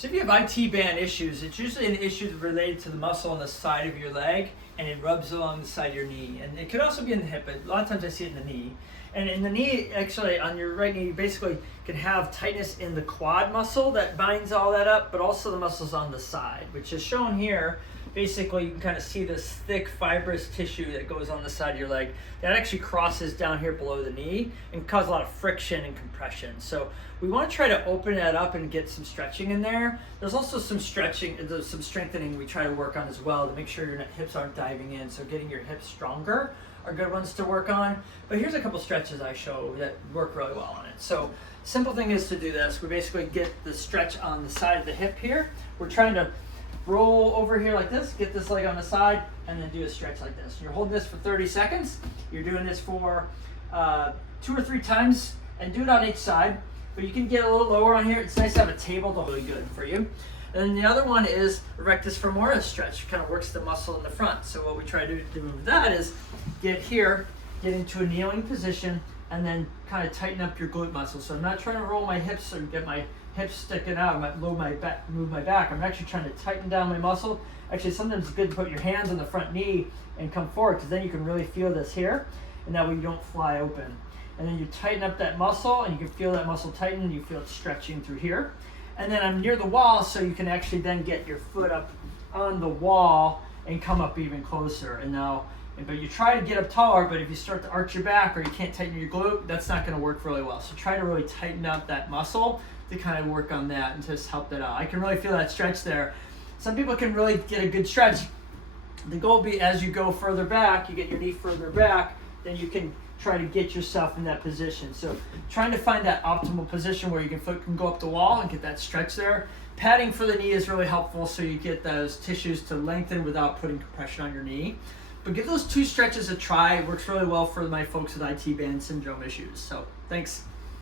So if you have IT band issues, it's usually an issue related to the muscle on the side of your leg, and it rubs along the side of your knee. And it could also be in the hip, but a lot of times I see it in the knee. And in the knee, actually, on your right knee, you basically can have tightness in the quad muscle that binds all that up, but also the muscles on the side, which is shown here. Basically, you can kind of see this thick fibrous tissue that goes on the side of your leg that actually crosses down here below the knee and cause a lot of friction and compression. So we want to try to open that up and get some stretching in there. There's also some stretching, some strengthening we try to work on as well to make sure your hips aren't diving in. So getting your hips stronger are good ones to work on. But here's a couple stretches I show that work really well on it. So simple thing is to do this. We basically get the stretch on the side of the hip here. We're trying to roll over here like this, get this leg on the side, and then do a stretch like this. You're holding this for 30 seconds. You're doing this for 2 or 3 times, and do it on each side. But you can get a little lower on here. It's nice to have a table to really good for you. And then the other one is rectus femoris stretch. Kind of works the muscle in the front. So what we try to do with that is get here, get into a kneeling position, and then kind of tighten up your glute muscle. So I'm not trying to roll my hips or get my hips sticking out. I might move my back. I'm actually trying to tighten down my muscle. Actually, sometimes it's good to put your hands on the front knee and come forward, because then you can really feel this here, and that way you don't fly open. And then you tighten up that muscle, and you can feel that muscle tighten, and you feel it stretching through here. And then I'm near the wall, so you can actually then get your foot up on the wall and come up even closer. And now, but you try to get up taller, but if you start to arch your back or you can't tighten your glute, that's not going to work really well. So try to really tighten up that muscle to kind of work on that and just help that out. I can really feel that stretch there. Some people can really get a good stretch. The goal will be, as you go further back, you get your knee further back, then you can try to get yourself in that position. So trying to find that optimal position where your foot can go up the wall and get that stretch there. Padding for the knee is really helpful, so you get those tissues to lengthen without putting compression on your knee. But give those 2 stretches a try. It works really well for my folks with IT band syndrome issues. So thanks.